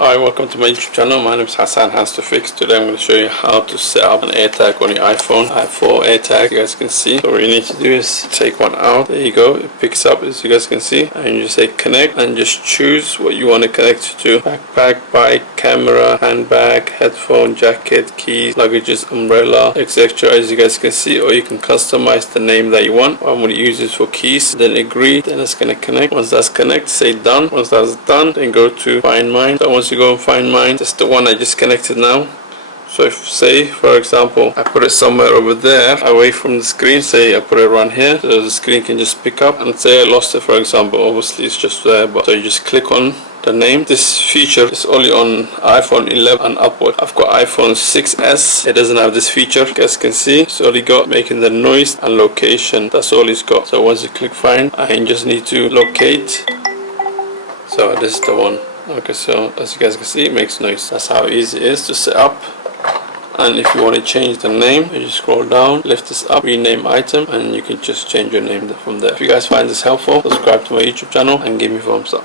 Hi, welcome to my YouTube channel. My name is Hassan Has to Fix. Today I'm going to show you how to set up an AirTag on your iPhone. I have 4 AirTags, you guys can see. So what you need to do is take one out. There you go. It picks up, as you guys can see. And you just say connect and just choose what you want to connect to. Backpack, bike, camera, handbag, headphone, jacket, keys, luggages, umbrella, etc. As you guys can see. Or you can customize the name that you want. I'm going to use this for keys. Then agree. Then it's going to connect. Once that's connected, say done. Once that's done, then go to find mine. So once you go and find mine, that's the one I just connected now. So if, say for example, I put it somewhere over there away from the screen, say I put it around here, so the screen can just pick up, and say I lost it, for example, obviously it's just there, but so you just click on the name. This feature is only on iPhone 11 and upward. I've got iPhone 6s, it doesn't have this feature. You guys can see it's only got making the noise and location. That's all it's got. So once you click find, I just need to locate. So this is the one. Okay, so as you guys can see, it makes noise. That's how easy it is to set up. And if you want to change the name, you just scroll down, lift this up, rename item, and you can just change your name from there. If you guys find this helpful, subscribe to my YouTube channel and give me a thumbs up.